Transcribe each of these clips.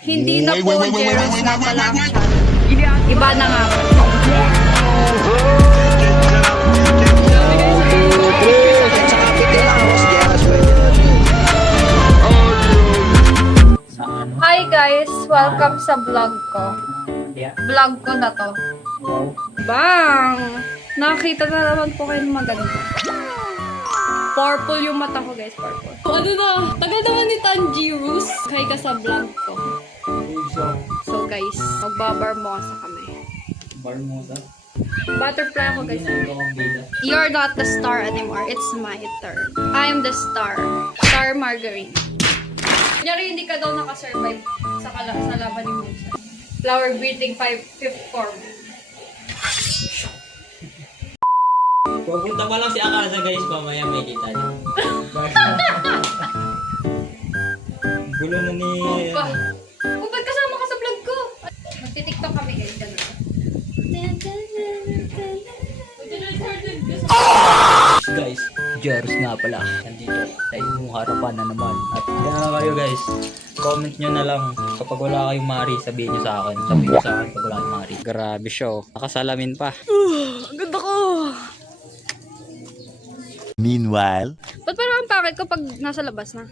Hindi na po Jeros na pala ang channel. Iba na nga po. Hi guys! Welcome sa vlog ko. Vlog ko na to. Bang! Nakakita na naman po kayo ng maganda. Purple yung mata ko guys, purple. Ano na? Tagal naman ni Tanjirus. Hi ka sa vlog ko. So guys, magbabarmosa kami. Barmosa? Butterfly ako guys. You're not the star anymore. It's my turn. I'm the star. Star Margarine. Kunyari hindi ka daw nakasurvive sa laban ni Musa. Flower breathing 5th form. Pupunta pa lang si Akaza guys, mamaya may kita niyo. Gulo na ni... Ba't kasama ka sa vlog ko? Magti-tiktok kami guys. Guys, Jeros nga pala. Nandito. Tayo mong harapan na naman. At kaya nga kayo guys, comment nyo na lang. Kapag wala kayong Mari, sabihin nyo sa akin. Sabihin nyo sa akin kapag wala kayong Mari. Grabe siya oh. Nakasalamin pa. Ang ganda ko! Meanwhile, Ba't parang ang pakit ko pag nasa labas na?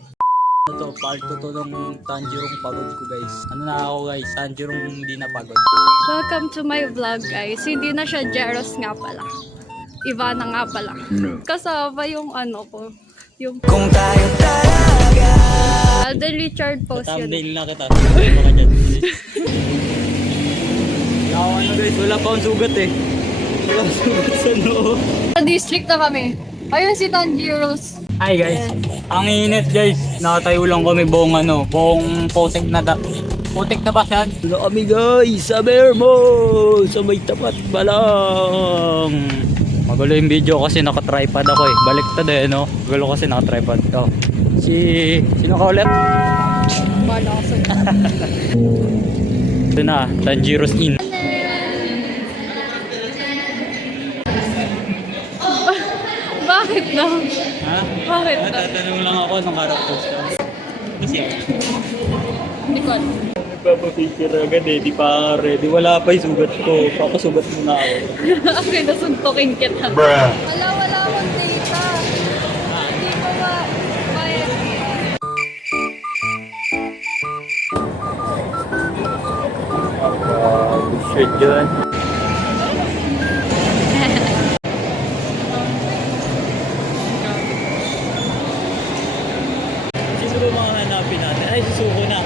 Ito, part 2 to ng Tanjirong pagod ko guys. Ano na ako guys, Tanjirong hindi na pagod. Welcome to my vlog guys. Hindi na siya Jeros nga pala. Iba na nga pala. Kasama yung ano ko. Yung kung tayo talaga. Alden Richard post yun. Thumbnail na kita. Sabi mo ka dyan. Ano guys, wala pa akong sugat eh. Wala akong sugat sa noo. Sa district na kami. Ayun si Tanjiros. Hi guys, ang init guys. Nakatayo lang kami buong putik na putik na ba yan? Wala kami guys, sa Bermo, sa may tapat ba lang. Magulo yung video kasi naka-tripod ako eh. Baliktad eh no. Magulo kasi naka-tripod. Oh. Sino ka ulit? Bala ko sa'yo. Ito na, Tanjiros in. Bakit na? Ha? Bakit na? Tatanong lang ako nung characters ka. Kasi ako. Hindi ko alam. Nagpapapicture agad eh, di pa ready. Wala pa yung sugat ko. Papasugat muna ako. Okay, nasuntokin kita. Wala akong data. Hindi ko bayad yan. Shit dyan. Sino ba mga hanapin natin? Ay, susuko na.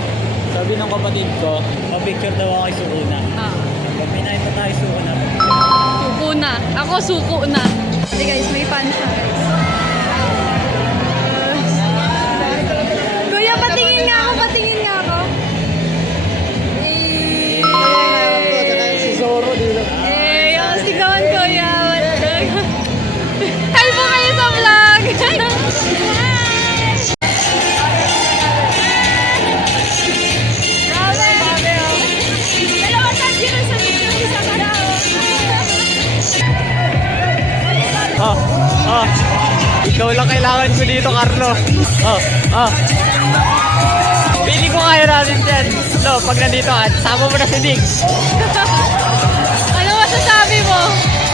Sabi ng kapatid ko, pa-picture daw ako kay suko na. Pag pinahin pa tayo, suko na. Suko na. Ako suko na. Hindi guys, may fan siya guys. Kuya, patingin nga ako, patingin nga ako. Si Zoro dito. Yung sigawan kuya. Help po kayo sa vlog. Ikaw lang kailangan ko dito, Carlo. Pili ko kaya natin dyan. Lo, pag nandito ka, sama mo na si Nick. Ano masasabi mo?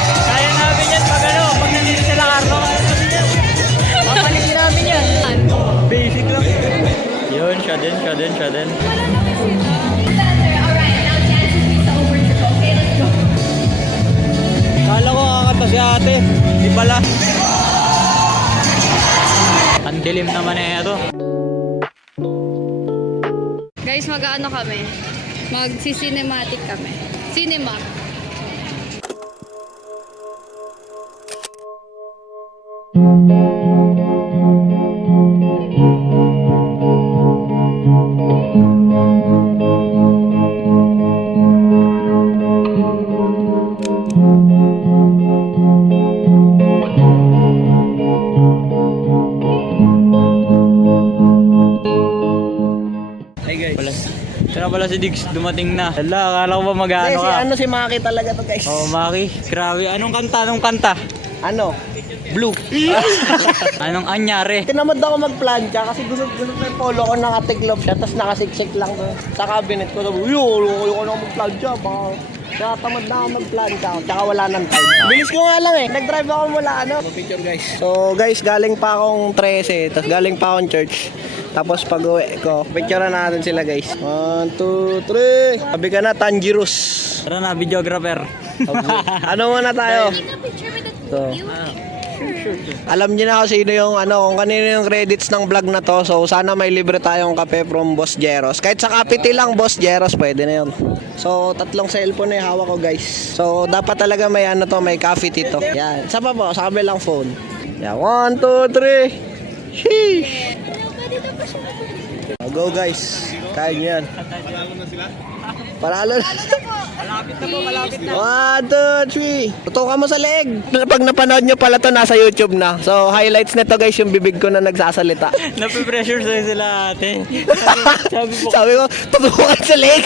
Kaya namin yan pag nandito sila, Carlo. Kaya namin yan. Papalit namin yan. Basic lang. Yun, siya din. Wala na bisita. Kala ko kakanta si ate. Di pala. Ang dilim naman eh ito. Guys, mag-ano kami? Magsi-cinematic kami. Cinema. Ito na pala si Diggs, dumating na. Hala, akala ko ba mag-ano ka? Si Maki talaga to guys. Oh, Maki, grabe. Anong kanta? Ano? Blue. Anong anyari? Tinamad ako magplancha kasi gusto ko yung polo ko nakatiklop siya tapos nakasiksik lang doon sa cabinet ko. Sabi, ayoko na magplancha. Baka kaya tamad na ako magplancha. Tsaka wala nang time. Bilis ko nga lang eh. Nag-drive ako mula ano. Picture guys. So guys, galing pa akong 13. Tapos galing pa akong church. Tapos pag uwi ko, picture natin sila guys. 1, 2, 3. Sabi ka na, Tanjirus. Tara na, videographer. Ano muna tayo? Take a picture with the So, alam niyo na kung sino yung kung kanino yung credits ng vlog na to. So sana may libre tayong kape from Boss Jeros. Kahit sa Kapiti lang Boss Jeros, pwede na yun. So 3 cellphone na yung hawak ko guys. So dapat talaga may may coffee to. Yan. Isa pa po, sa kabilang phone. Yan. 1, 2, 3. Sheesh. Go guys. Kaya nyo yan. Paralo na. Malapit na po, malapit na. 1, 2, 3. Tutukan mo sa leeg. Pag napanood nyo pala to, nasa YouTube na. So, highlights nito guys, yung bibig ko na nagsasalita. Napipressure sa'yo sila ate. Sabi ko, tutukan sa leeg.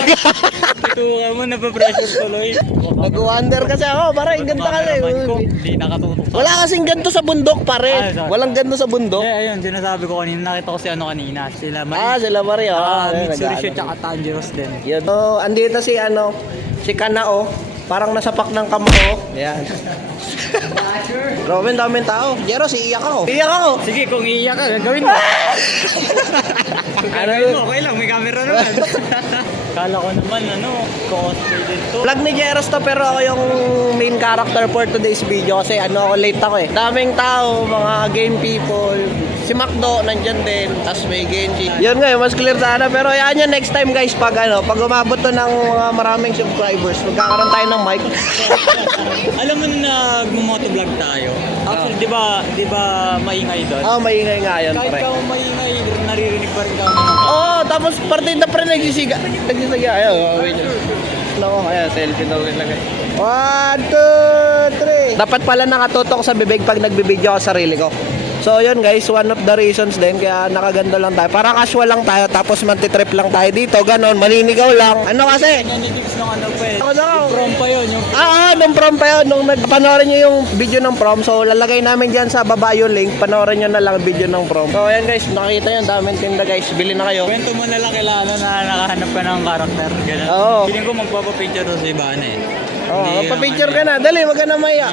Tutukan mo, napipressure tuloy. Nag-wonder kasi ako, parang ganda ka na Hindi nakatutok sa... Wala kasing ganito sa bundok pare. sorry. Walang ganito sa bundok. Ayun, sinasabi ko kanina. Nakita ko si ano kanina. Sila Sila pare. Mitsubishi tsaka Tangerous din. Yun. So, andito si Kanao. Parang nasapak ng kamao. Yan. Grabe, daming tao. Jeros, iiyak ako. Iiyak ako. Sige, kung iiyak ka, gagawin mo. Gagawin mo, okay lang. May camera naman. Kala ko naman, cosplay din to. Vlog ni Jeros to pero ako yung main character for today's video kasi ako late ako eh. Daming tao, mga game people. Si Macdo nandyan din, tapos may Genji. Yun nga, mas clear sana pero yan yun next time guys pag pag umabot to ng mga maraming subscribers, magkakaroon tayo ng mic. Alam mo na nag-motovlog tayo. Actually, di ba maingay doon? Maingay nga yun, Kahit pre. ka maingay, naririnig pa rin kami. Tapos partida pa rin nagsisiga. Ayun, wait. Nako, ayan, selfie daw rin lagay. 1, 2, 3. Dapat pala nakatutok sa bibig pag nagbibideo ako sarili ko. So yun guys, one of the reasons din kaya nakaganda lang tayo. Para casual lang tayo tapos mantitrip lang tayo dito, ganon, maninigaw lang. Ano kasi? Nanitips ng ano pa eh. Yung Prom pa yun. Yung... nung prom pa yun, nung nagpanoorin nyo yung video ng prom, so lalagay namin dyan sa baba yung link, panoorin nyo na lang video ng prom. So ayan guys, nakita nyo, daming tinda guys, bili na kayo. Kwento mo na lang kailangan na nakahanap ka ng karakter. Ganun. Oo. Feeling ko magpapapicture doon sa Ibana eh. Magpa-picture ka na, dali, wag ka na maya.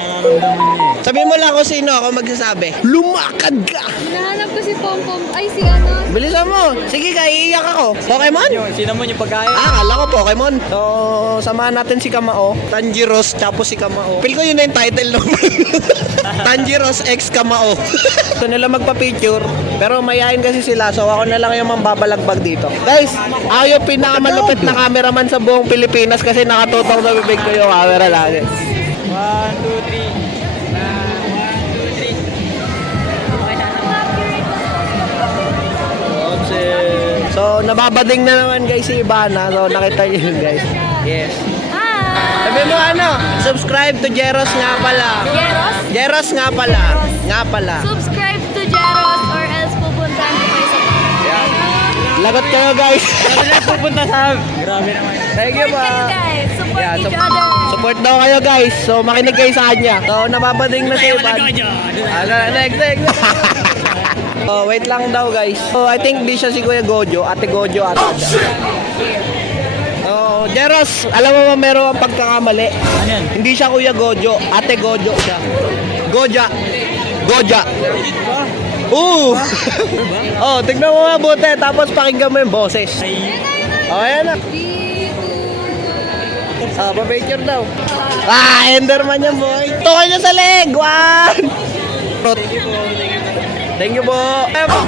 Sabihin mo lang kung sino ako magsasabi. Lumakad ka! Hinahanap ko si Pompom. Ay, si ano. Bilisan mo! Sige ka, iiyak ako. Pokemon? Sino mo yung pagkain? Akala ko Pokemon. So, samahan natin si Kamao. Tanjirus, tapos si Kamao. Feel ko yun na yung title no? Tanjirus X Kamao. Gusto nila magpa-picture, pero mayayain kasi sila, so ako na lang yung mambabalagbag dito. Guys, ako yung pinakamalupit na cameraman sa buong Pilipinas kasi nakatutok na bibig ko yung camera lagi. 1, 2, 3. So, nababading na naman guys si Ibana. So, nakita niyo yun guys. Yes. Hi! Sabi mo subscribe to Jeros nga pala. Jeros? Jeros nga pala. Nga pala. Subscribe to Jeros or else pupuntahan ko kayo sa Lagot kayo guys. Pupunta sa... Grabe naman. Thank you Support kayo ba? guys. Support Yeah, each other. Support daw kayo guys. So, makinig kayo sa kanya. So, nababading na si Iban. Next. Oh, wait lang daw guys. So, I think di siya si Kuya Gojo. Ate Gojo ata siya. Oh, Jeros, alam mo ba meron ang pagkakamali? Ano yan? Hindi siya Kuya Gojo, Ate Gojo siya. Goja. Oh, tignan mo mabuti tapos pakinggan mo yung boses. Oh, ayan na. Pa-picture daw. Enderman yan boy. Tukan niya sa leg. Thank you po.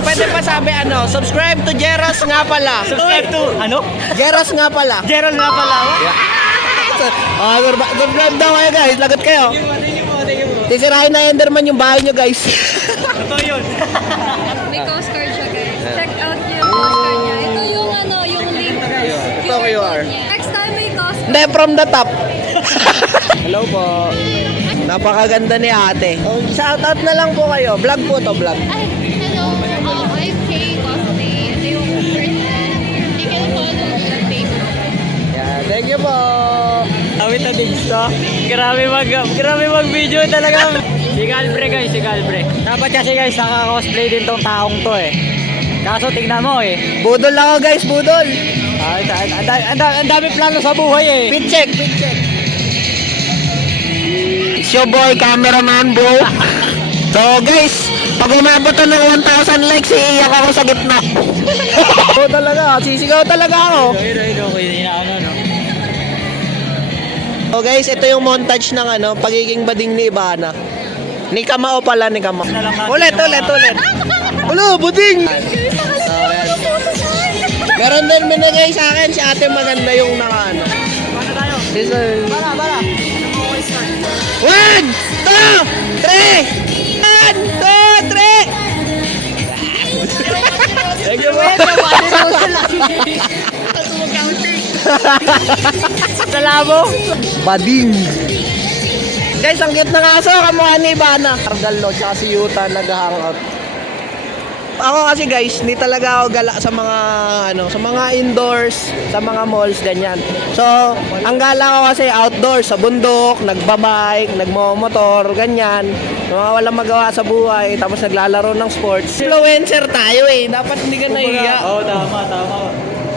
Pwede pa sabi subscribe to Jeros nga pala. Subscribe to... Ano? Jeros nga pala. Gerald nga pala. Subscribe daw kayo guys. Lagot kayo. Thank you po. Sisirahin na Enderman yung bahay nyo guys. Ito yun. May coast card siya guys. Check out yung coast card niya. Ito yung yung link. Ito QR. niya. Next time may coast card. Hindi, from the top. Hello po. Napakaganda ni ate. Shoutout na lang po kayo. Vlog po to, vlog. Ay, hello. I'm Kay Cosplay. Ito yung first. You can follow me on Facebook. Yeah, thank you po. Awit na digs to. Grabe mag-video talaga. Si Galbre guys, si Galbre. Dapat kasi guys, naka-cosplay din tong taong to eh. Kaso tingnan mo eh. Budol ako guys, budol. Ang dami plano sa buhay eh. Pit check, pit check. It's your boy, cameraman bro. So guys, pag umabot na ng 1,000 likes, iiyak ako sa gitna. Oo talaga, sisigaw talaga ako. Okay, inaano no. So guys, ito yung montage ng pagiging bading ni Ivana. Ni Kamao pala, ni Kamao. Ulit. Ulo, buding! So, ayan. Meron din binigay sa akin, si ate maganda yung naka Paano tayo? Bala. 1, 2, 3! 1, 2, 3! Thank you, Salamo. Bading! Guys, ang cute ng aso, kamukha ni Ivana. Argal, no, tsaka si Yuta nag-hangout. Ako kasi guys, hindi talaga ako gala sa mga sa mga indoors, sa mga malls ganyan. So, ang gala ko kasi outdoors, sa bundok, nagbabike, nagmomotor, ganyan. Mga walang magawa sa buhay, tapos naglalaro ng sports. Influencer tayo eh, dapat hindi ka nahiya. Oo, tama.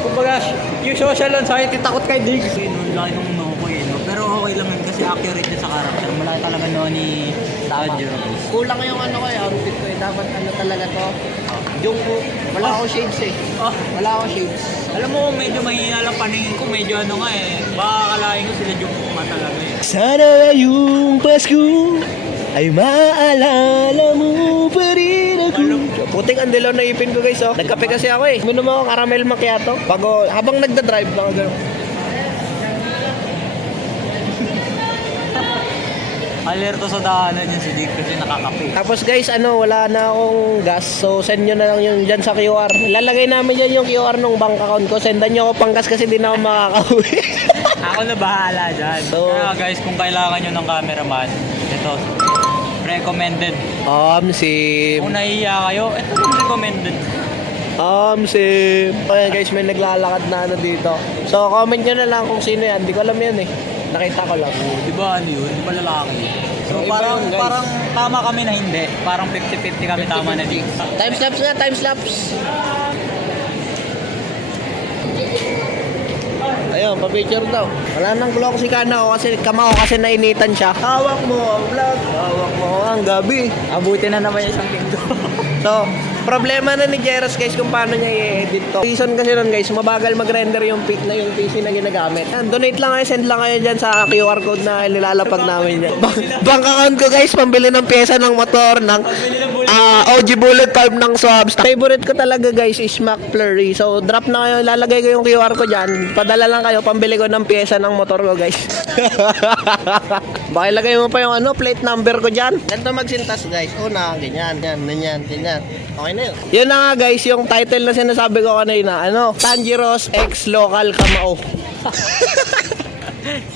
Kumbaga, yung social anxiety, takot kay Diggs. Noon lang nung no ko eh, no? Pero okay lang yun kasi accurate din sa character. Malaki talaga noon ni Tanjiro. Kulang yung ko eh, outfit ko eh. Dapat talaga to. Jungkook. Wala ako shades eh. Wala ako shades. Alam mo, medyo mahina lang paningin ko, medyo nga eh. Baka akalain ko sila Jungkook nga talaga eh. Sana yung Pasko ay maalala mo pa rin ako. Puting ang dilaw na ipin ko guys oh. Nagkape kasi ako eh. Minom ako caramel macchiato. Habang nagda-drive ako gano'n. Alerto sa daanan yun si Dick kasi nakakape. Tapos guys, wala na akong gas. So send nyo na lang yun dyan sa QR. Lalagay namin dyan yung QR ng bank account ko. Sendan nyo ako pang gas kasi di na ako makakauwi. Ako na bahala dyan. So, kaya guys, kung kailangan nyo ng cameraman, ito, recommended. Sim. Kung nahihiya kayo, ito yung recommended. Sim. Ayan guys, may naglalakad na dito. So comment nyo na lang kung sino yan. Di ko alam yan eh. Nakita ko lang. Di ba ano yun? Di ba lalaki? So Iba parang, yun, guys. parang tama kami na hindi. Parang 50-50 kami tama na Dick. Timelapse nga, timelapse. Ayun, pa-picture daw. Wala nang vlog si Kana ko kasi Kamao kasi nainitan siya. Hawak mo ang vlog, hawak mo ang gabi. Abuti na naman yung isang linggo. So, problema na ni Jeros guys kung paano niya i-edit to. Reason kasi nun guys, mabagal mag-render yung PC na ginagamit. Donate lang kayo, send lang kayo dyan sa QR code na nilalapag namin dyan. Bank account ko guys, pambili ng pyesa ng motor, ng OG Bullet 5 ng swabs. Favorite ko talaga guys is McFlurry. So, drop na kayo, lalagay ko yung QR ko dyan. Padala lang kayo, pambili ko ng pyesa ng motor ko guys. Baka ilagay mo pa yung plate number ko dyan. Ganito magsintas guys. Una, ganyan, ganyan. Okay na yun. Yun na nga guys, yung title na sinasabi ko kanina, Tanjiro's X Local Kamao.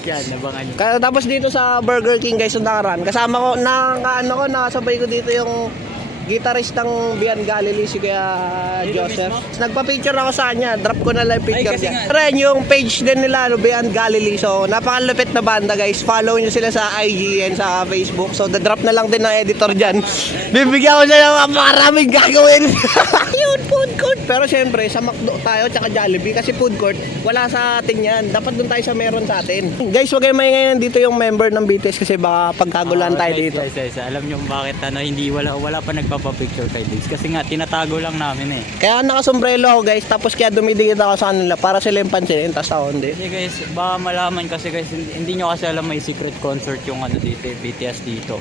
Yan, nabangan nyo. Tapos dito sa Burger King guys, yung nakaraan, kasama ko, nakasabay ko dito yung guitarist ng Beyond Galilee, si Kuya Joseph. Nagpa-picture ako sa kanya, drop ko na lang yung picture kasi niya. nga- Ren, yung page din nila, Beyond Galilee. So, napakalupit na banda guys. Follow nyo sila sa IG and sa Facebook. So, drop na lang din ng editor dyan. Bibigyan ko siya ng maraming gagawin. Yun, food court. Pero syempre, sa McDo tayo, tsaka Jollibee, kasi food court, wala sa atin yan. Dapat dun tayo sa meron sa atin. Guys, wag kayo maingay dito yung member ng BTS kasi baka pagkagulan tayo dito. Guys, alam nyo kung bakit hindi wala pa nagpapapicture kay Diggs. Kasi nga, tinatago lang namin eh. Kaya nakasombrelo ako guys, tapos kaya dumidikit ako sa kanila para sila yung pansinin, tapos ako hindi. Kasi guys, baka malaman kasi guys, hindi nyo kasi alam may secret concert yung dito, BTS dito.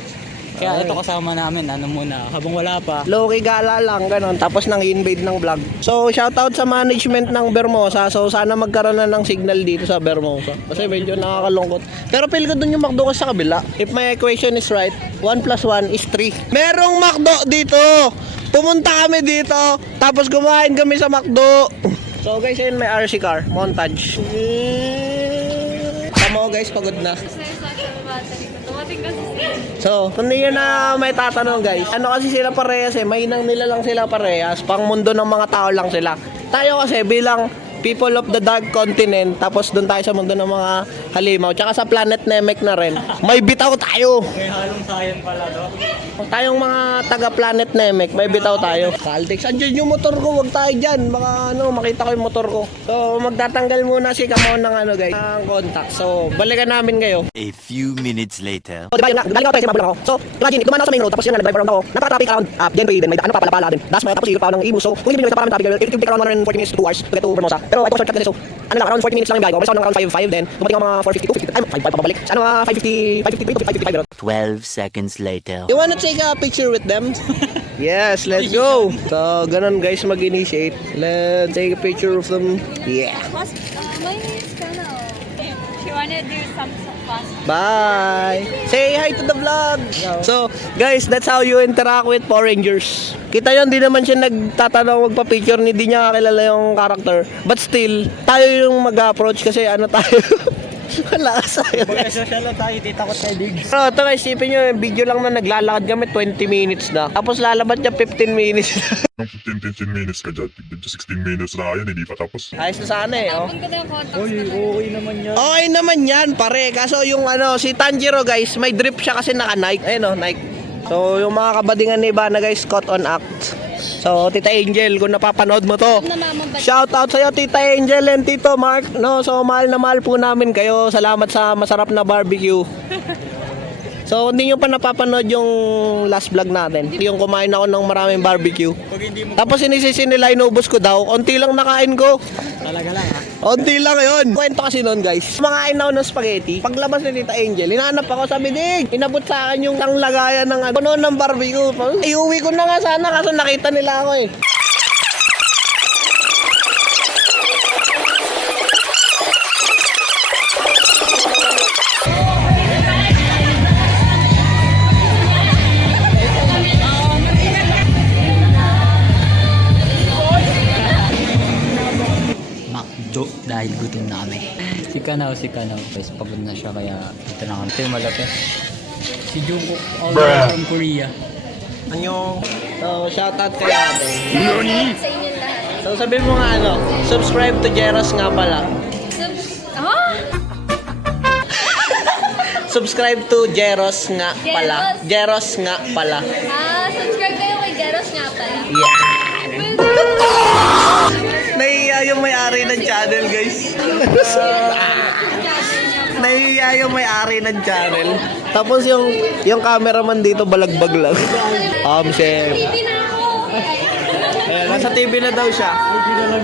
Kaya ito kasama namin, muna, habang wala pa. Low-key gala lang, ganun, tapos nang invade ng vlog. So, shoutout sa management ng Bermosa. So, sana magkaroon na ng signal dito sa Bermosa. Kasi medyo nakakalungkot. Pero feel ko dun yung McDo kasi sa kabila. If my equation is right, 1 plus 1 is 3. Merong McDo dito! Pumunta kami dito, tapos kumain kami sa McDo. So guys, ayun may RC car, montage. Tama guys, pagod na. Dumating kasi siya. So, kung hindi na may tatanong guys, kasi sila parehas mainang nila lang sila parehas, pang mundo ng mga tao lang sila. Tayo kasi bilang People of the Dark Continent. Tapos doon tayo sa mundo ng mga halimaw. Tsaka sa Planet Namek na rin. May bitaw tayo. May halong sayan pala to. Tayong mga taga Planet Namek, may bitaw tayo. Caltex, andyan yung motor ko, wag tayo dyan. Baka makita ko yung motor ko. So, magtatanggal muna si Kamon ng guys, ng contact. So, balikan namin kayo. A few minutes later. So, diba yun nga, galing ako tayo sa magulang ako. So, imagine, dumaan ako sa main road, tapos yun nga, nag-drive around ako. Napaka-traffic around Genway din, may daan pa pala din. Das, tapos ilip pa ng Imus. So, kung hindi nyo pa namin traffic, it will take around 140 minutes to 2 hours to get to Vermosa. Pero ito, shortcut kasi, so, ano lang, around 40 minutes lang yung biyahe ko. Basta ako ng around 5:05 then, dumating ako mga 4:50, 2:50, ay, 5:05 pa babalik. Ano, 5:53 to 5:55 12 seconds later. You wanna take a picture with them? Yes, let's go. So, ganun guys mag-initiate. Let's take a picture of them. Yeah. My name is Kana. She wanna do some fast. Bye. Say hi to the vlog. So, guys, that's how you interact with Power Rangers. Kita yun, di naman siya nagtatanong magpa-picture, hindi niya kilala yung character. But still, tayo yung mag-approach kasi ano tayo. Wala sa'yo. Social lang tayo, tita ko tayo digs. Pero ito guys, isipin nyo, yung video lang na naglalakad kami 20 minutes na. Tapos lalabas niya 15 minutes na. Nung 15 minutes ka dyan, 16 minutes na yan, hindi pa tapos. Ayos na sana eh, oh. Tapon ko na yung contacts Uy, ko na. okay naman yan. Okay naman yan, pare. Kaso yung si Tanjiro guys, may drip siya kasi naka-Nike. Ayun Nike. So, yung mga kabadingan ni Ivana guys, caught on act. So, Tita Angel, kung napapanood mo to, Namamabad. shout out sa'yo, Tita Angel and Tito Mark. No, so, mahal na mahal po namin kayo. Salamat sa masarap na barbecue. So, hindi nyo pa napapanood yung last vlog natin. Yung kumain ako ng maraming barbecue. Pag hindi mo Tapos sinisisi nila, inubos ko daw. Unti lang nakain ko. talaga lang ha. Unti lang yun. Kwento kasi nun guys. Makain ako ng spaghetti. Paglabas ni Tita Angel, hinahanap ako, sabi Dig, inabot sa akin yung lagayan ng puno ng barbecue. Iuwi ko na nga sana kasi nakita nila ako eh. Makdo dahil gutom na kami. Si Kanaw. Guys, pagod na siya kaya ito na kami. Ito yung malapit. Si Jungkook all the way from Korea. Ano? So, shoutout kay ate. Sa inyo lahat. So, sabihin mo nga subscribe to Jeros nga pala. Subscribe to Jeros nga pala. Jeros nga pala. Subscribe kayo kay Geros nga pala. Nahihiya yung may-ari ng channel, guys. Nahihiya yung may-ari ng channel. Tapos yung cameraman dito balagbag lang. Chef. Hindi na ako. Ayan, nasa TV na daw siya.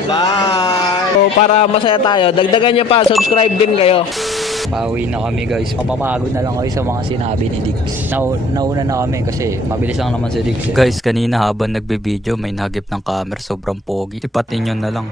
Bye! So, para masaya tayo, dagdagan niya pa, subscribe din kayo. Pauwi na kami guys. Mapapagod na lang kayo sa mga sinabi ni Diggs. Nauna na kami kasi mabilis lang naman si Diggs. Guys, kanina habang nagbe-video may nagip ng camera sobrang pogi. Ipatin nyo na lang.